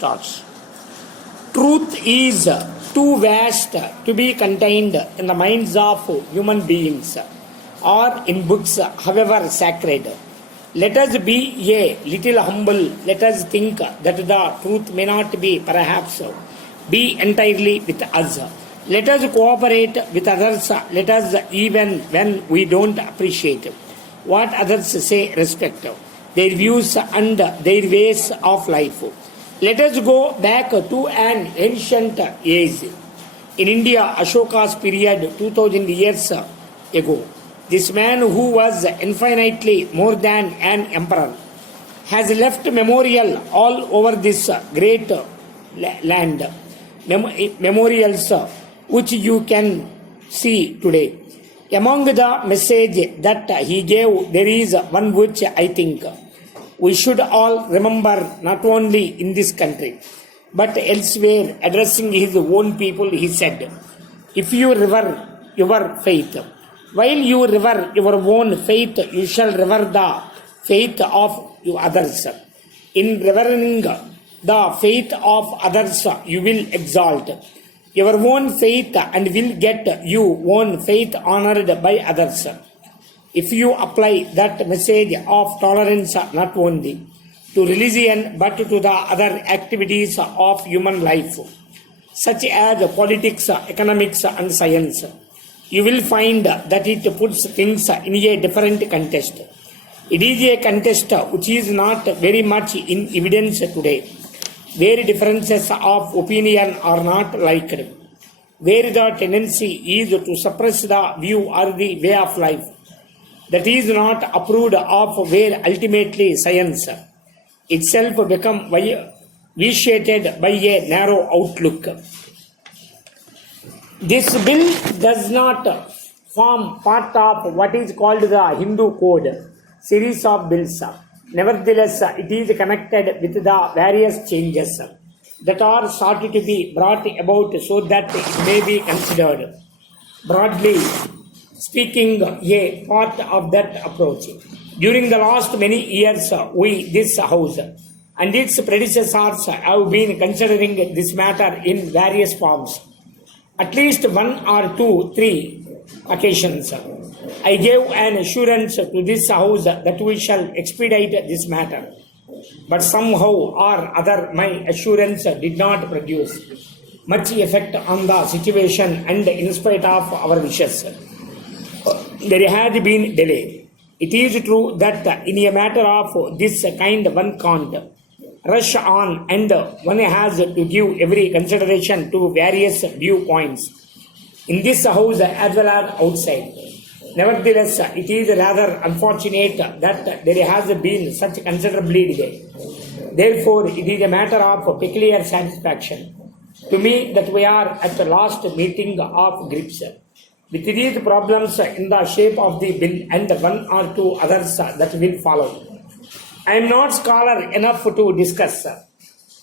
starts. Truth is too vast to be contained in the minds of human beings or in books, however sacred. Let us be a little humble. Let us think that the truth may not be, perhaps, be entirely with us. Let us cooperate with others. Let us, even when we don't appreciate what others say, respect their views and their ways of life. Let us go back to an ancient age. In India, Ashoka's period, 2000 years ago, this man who was infinitely more than an emperor has left memorial all over this great land. Memorials which you can see today. Among the message that he gave, there is one which I think we should all remember, not only in this country but elsewhere. Addressing his own people, he said, "If you revere your faith, while you revere your own faith, you shall revere the faith of others. In revering the faith of others, you will exalt your own faith and will get your own faith honored by others. If you apply that message of tolerance not only to religion but to the other activities of human life, such as politics, economics, and science, you will find that it puts things in a different context. It is a context which is not very much in evidence today, where differences of opinion are not liked, where the tendency is to suppress the view or the way of life that is not approved of, where ultimately science itself becomes vitiated by a narrow outlook. This bill does not form part of what is called the Hindu Code series of bills. Nevertheless, it is connected with the various changes that are sought to be brought about so that it may be considered, broadly speaking, a part of that approach. During the last many years, this House and its predecessors have been considering this matter in various forms. At least one or two, three occasions, I gave an assurance to this House that we shall expedite this matter. But somehow or other, my assurance did not produce much effect on the situation, and in spite of our wishes, there had been delay. It is true that in a matter of this kind, one can't rush on, and one has to give every consideration to various viewpoints in this House as well as outside. Nevertheless, it is rather unfortunate that there has been such considerable delay. Therefore, it is a matter of peculiar satisfaction to me that we are at the last meeting of grips with these problems in the shape of the bill and one or two others that will follow. I am not scholar enough to discuss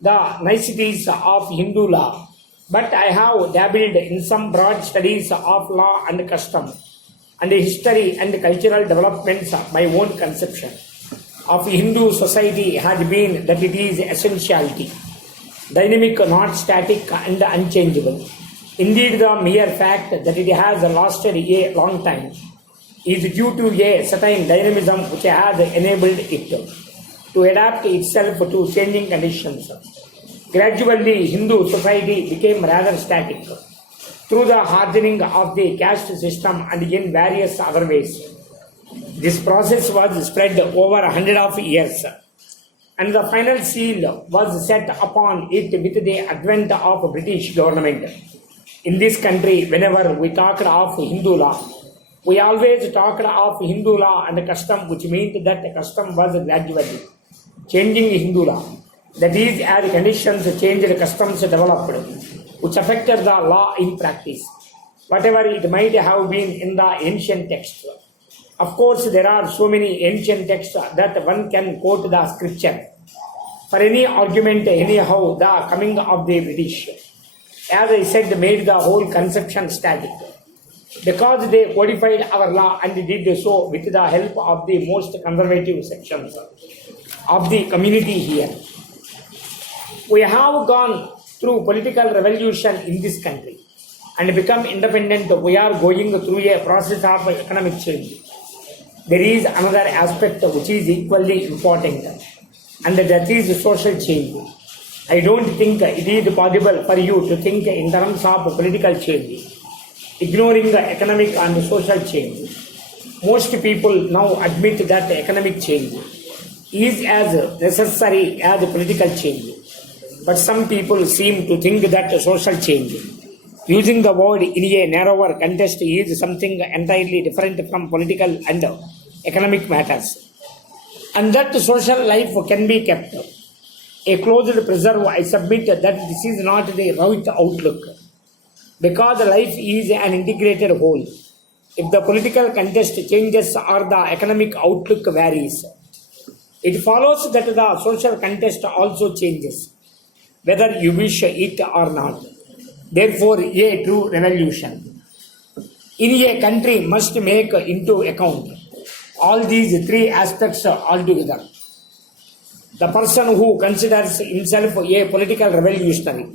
the niceties of Hindu law, but I have dabbled in some broad studies of law and custom and history and cultural developments. My own conception of Hindu society has been that it is essentiality, dynamic, not static, and unchangeable. Indeed, the mere fact that it has lasted a long time is due to a certain dynamism which has enabled it to adapt itself to changing conditions. Gradually, Hindu society became rather static through the hardening of the caste system and in various other ways. This process was spread over 100 of years, and the final seal was set upon it with the advent of British government. In this country, whenever we talked of Hindu law, we always talked of Hindu law and custom, which meant that the custom was gradually changing Hindu law. That is, as conditions changed, customs developed, which affected the law in practice, whatever it might have been in the ancient texts. Of course, there are so many ancient texts that one can quote the scripture for any argument. Anyhow, the coming of the British, as I said, made the whole conception static, because they codified our law and did so with the help of the most conservative sections of the community here. We have gone through political revolution in this country and become independent. We are going through a process of economic change. There is another aspect which is equally important, and that is social change. I don't think it is possible for you to think in terms of political change, ignoring the economic and social change. Most people now admit that economic change is as necessary as political change. But some people seem to think that social change, using the word in a narrower context, is something entirely different from political and economic matters, and that social life can be kept a closed preserve. I submit that this is not the right outlook, because life is an integrated whole. If the political context changes or the economic outlook varies, it follows that the social context also changes, whether you wish it or not. Therefore, a true revolution in a country must make into account all these three aspects altogether. The person who considers himself a political revolutionary,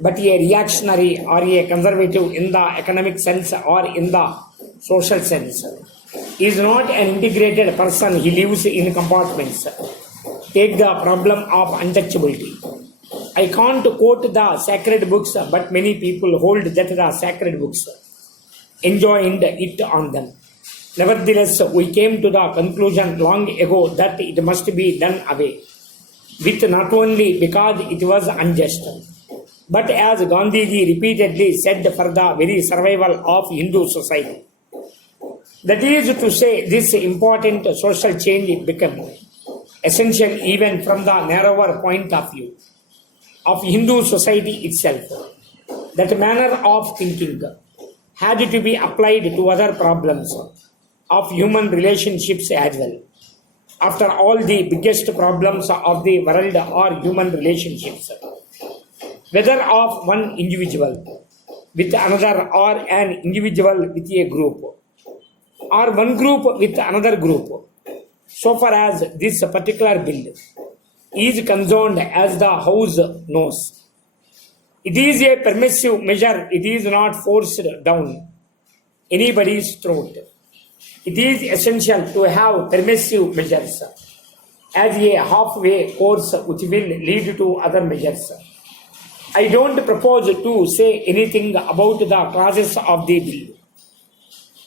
but a reactionary or a conservative in the economic sense or in the social sense, is not an integrated person. He lives in compartments. Take the problem of untouchability. I can't quote the sacred books, but many people hold that the sacred books enjoined it on them. Nevertheless, we came to the conclusion long ago that it must be done away with, not only because it was unjust, but as Gandhiji repeatedly said, for the very survival of Hindu society. That is to say, this important social change became essential even from the narrower point of view of Hindu society itself. That manner of thinking had to be applied to other problems of human relationships as well. After all, the biggest problems of the world are human relationships, whether of one individual with another, or an individual with a group, or one group with another group. So far as this particular bill is concerned, as the House knows, it is a permissive measure. It is not forced down anybody's throat. It is essential to have permissive measures as a halfway course which will lead to other measures. I don't propose to say anything about the clauses of the bill.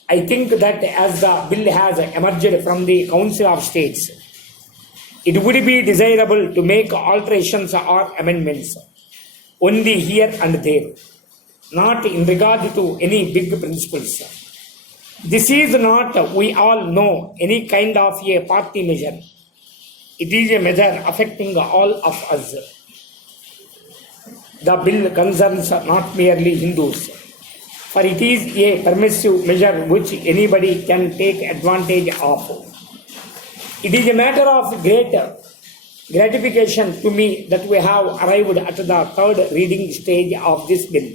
I think that as the bill has emerged from the Council of States, it would be desirable to make alterations or amendments only here and there, not in regard to any big principles. This is not, we all know, any kind of a party measure. It is a measure affecting all of us. The bill concerns not merely Hindus, for it is a permissive measure which anybody can take advantage of. It is a matter of great gratification to me that we have arrived at the third reading stage of this bill,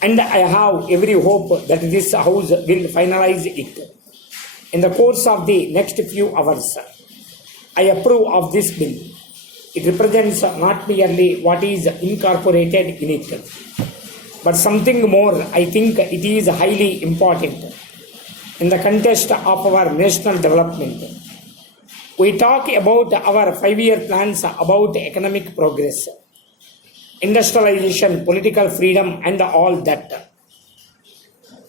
and I have every hope that this House will finalize it in the course of the next few hours. I approve of this bill. It represents not merely what is incorporated in it, but something more. I think it is highly important in the context of our national development. We talk about our 5-year plans about economic progress, industrialization, political freedom, and all that.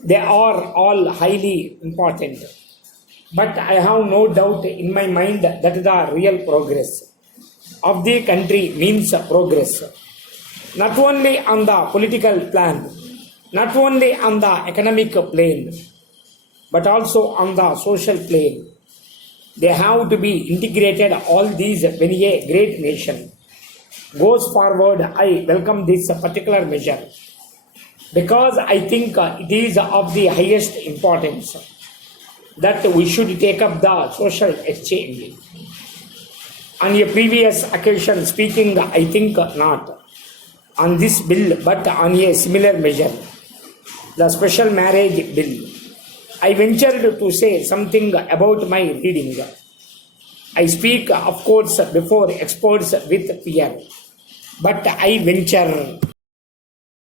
They are all highly important. But I have no doubt in my mind that the real progress of the country means progress, not only on the political plan, not only on the economic plane, but also on the social plane. They have to be integrated, all these, when a great nation goes forward. I welcome this particular measure because I think it is of the highest importance that we should take up the social exchange. On a previous occasion speaking, I think not on this bill, but on a similar measure, the special marriage bill, I ventured to say something about my reading. I speak, of course, before experts with fear. but I venture